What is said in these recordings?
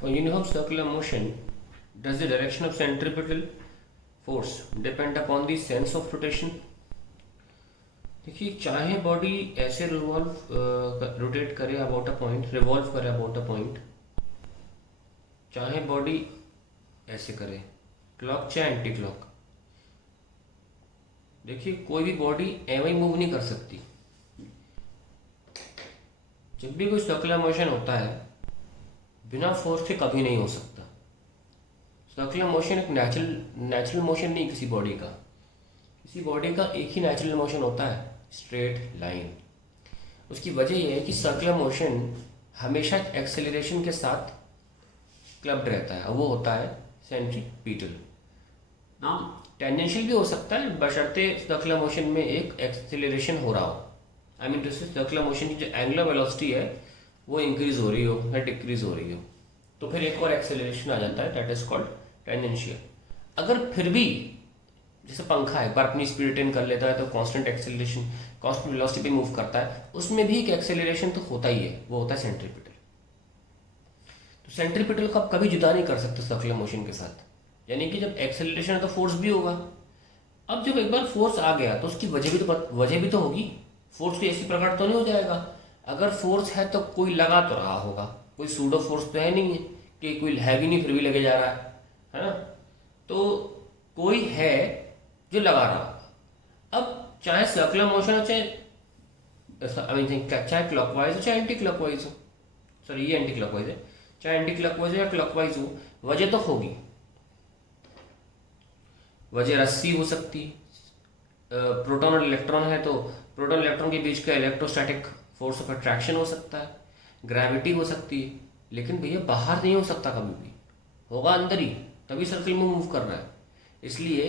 For uniform circular motion, does the direction of centripetal force depend upon the sense of rotation? देखिए, चाहे body ऐसे rotate करे about a point, revolve करे about a point, चाहे body ऐसे करे clock चाहे एंटी क्लॉक, देखिए कोई भी बॉडी एवं मूव नहीं कर सकती। जब भी कोई सर्कुलर मोशन होता है बिना फोर्स के कभी नहीं हो सकता। सर्कुलर मोशन एक नेचुरल मोशन नहीं किसी बॉडी का। किसी बॉडी का एक ही नेचुरल मोशन होता है, स्ट्रेट लाइन। उसकी वजह यह है कि सर्कुलर मोशन हमेशा एक्सेलरेशन के साथ क्लब्ड रहता है, वो होता है सेंट्रीपिटल। टेंजेंशियल भी हो सकता है बशर्ते सर्कुलर मोशन में एक एक्सेलरेशन हो रहा हो। आई मीन टू से सर्कुलर मोशन की जो एंगुलर वेलोसिटी है वो इंक्रीज हो रही हो या डिक्रीज हो रही हो, तो फिर एक और एक्सेलरेशन आ जाता है, दैट इज कॉल्ड टेंजेंशियल। अगर फिर भी जैसे पंखा है, एक बार अपनी स्पीड अटेन कर लेता है तो कांस्टेंट एक्सेलरेशन, कांस्टेंट वेलोसिटी पे मूव करता है, उसमें भी एक एक्सेलरेशन तो होता ही है, वो होता है सेंट्रीपिटल। तो सेंट्रीपिटल को आप कभी जुदा नहीं कर सकते सर्कुलर मोशन के साथ, यानी कि जब एक्सेलरेशन है तो फोर्स भी होगा। अब जब एक बार फोर्स आ गया तो उसकी वजह भी तो होगी। फोर्स कोई ऐसी प्रकार तो नहीं हो जाएगा। अगर फोर्स है तो कोई लगा तो रहा होगा, कोई सूडो फोर्स तो है नहीं है कि कोई हैवी नहीं फिर भी लगे जा रहा है ना। तो कोई है जो लगा रहा होगा। अब चाहे सर्कुलर मोशन हो चाहे क्लॉकवाइज हो चाहे एंटी क्लॉकवाइज हो, सॉरी ये एंटी क्लॉकवाइज है, चाहे एंटी क्लॉकवाइज हो या क्लॉकवाइज हो, वजह तो होगी। वजह रस्सी हो सकती, प्रोटॉन और इलेक्ट्रॉन है तो प्रोटॉन इलेक्ट्रॉन के बीच का इलेक्ट्रोस्टैटिक फोर्स ऑफ अट्रैक्शन हो सकता है, ग्रेविटी हो सकती है। लेकिन भैया बाहर नहीं हो सकता, कभी भी होगा अंदर ही, तभी सर्कल में मूव कर रहा है। इसलिए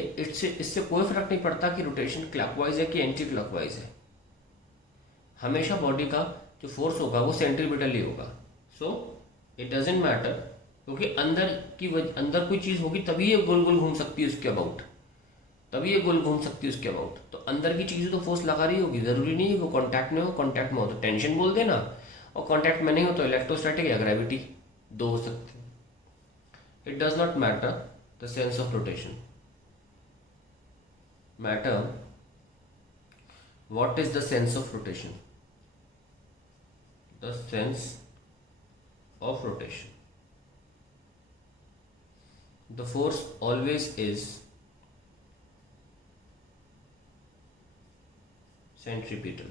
इससे कोई फर्क नहीं पड़ता कि रोटेशन क्लॉकवाइज है कि एंटी क्लॉकवाइज है, हमेशा बॉडी का जो फोर्स होगा वो सेंट्रीपिटल ही होगा। सो इट डजेंट मैटर, क्योंकि अंदर कोई चीज होगी तभी ये गोल गोल घूम सकती है उसके अबाउट, तभी ये गोल घूम सकती है उसके अबाउट। तो अंदर की चीजें तो फोर्स लगा रही होगी, जरूरी नहीं है वो कांटेक्ट में हो। कांटेक्ट में हो तो टेंशन बोल देना, और कांटेक्ट में नहीं हो तो इलेक्ट्रोस्टैटिक या ग्रेविटी, दो हो सकते हैं। It does not matter the sense of rotation, matter what is the sense of rotation. The sense of rotation, the force always is centripetal.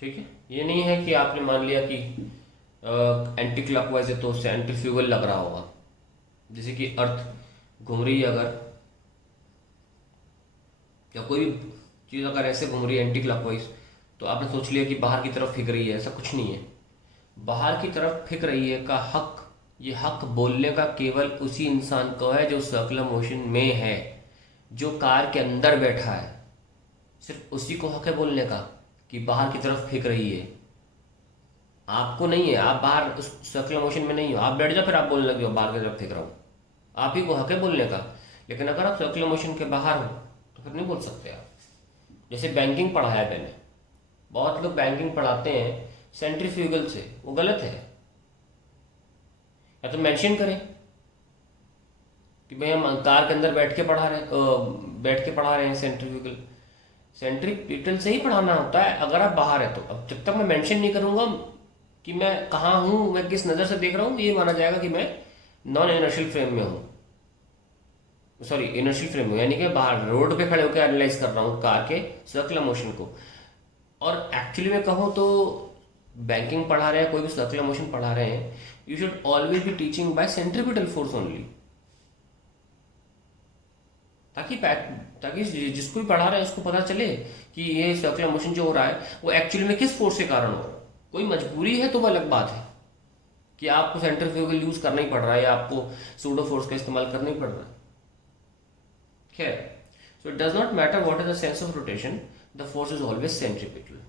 ठीक है, ये नहीं है कि आपने मान लिया कि एंटी क्लॉकवाइज है तो सेंट्रीफ्यूगल लग रहा होगा। जैसे कि अर्थ घूम रही है अगर, या कोई भी चीज अगर ऐसे घूम रही है एंटी क्लॉकवाइज, तो आपने सोच लिया कि बाहर की तरफ फेंक रही है, ऐसा कुछ नहीं है। बाहर की तरफ फेंक रही है का हक, ये हक बोलने का केवल उसी इंसान को है जो सर्कुलर मोशन में है, जो कार के अंदर बैठा है। सिर्फ उसी को हक है बोलने का कि बाहर की तरफ फेंक रही है, आपको नहीं है। आप बाहर उस सर्कुलर मोशन में नहीं हो, आप बैठ जाओ फिर आप बोलने लगे हो बाहर की तरफ फेंक रहा हूँ, आप ही को हक है बोलने का। लेकिन अगर आप सर्कुलर मोशन के बाहर हो तो फिर नहीं बोल सकते आप। जैसे बैंकिंग पढ़ा है मैंने, बहुत लोग बैंकिंग पढ़ाते हैं सेंट्रीफ्यूगल से, वो गलत है। या तो मेंशन करें कि भाई हम कार के अंदर बैठ के पढ़ा रहे हैं सेंट्रीफ्यूगल, सेंट्रीपिटल से ही पढ़ाना होता है अगर आप बाहर है तो। अब जब तक मैं मेंशन नहीं करूंगा कि मैं कहाँ हूं, मैं किस नज़र से देख रहा हूं, ये माना जाएगा कि मैं नॉन इनर्शियल फ्रेम में हूं, सॉरी इनर्शियल फ्रेम में, यानी कि बाहर रोड पे खड़े होकर एनालाइज कर रहा हूं कार के सर्कुलर मोशन को। और एक्चुअली में कहूँ तो बैंकिंग पढ़ा रहे हैं, कोई भी सर्कुलर मोशन पढ़ा रहे हैं, you should always be teaching bye centripetal force only, ताकि जिसको भी पढ़ा रहा है उसको पता चले कि ये सर्कुलर मोशन जो हो रहा है वो एक्चुअली में किस फोर्स के कारण हो रहा है। कोई मजबूरी है तो वो अलग बात है कि आपको सेंट्रीफ्यूगल यूज करना ही पड़ रहा है या आपको सूडो फोर्स का इस्तेमाल करना ही पड़ रहा है। खैर, so it does not matter what is the sense of rotation, the force is always centripetal.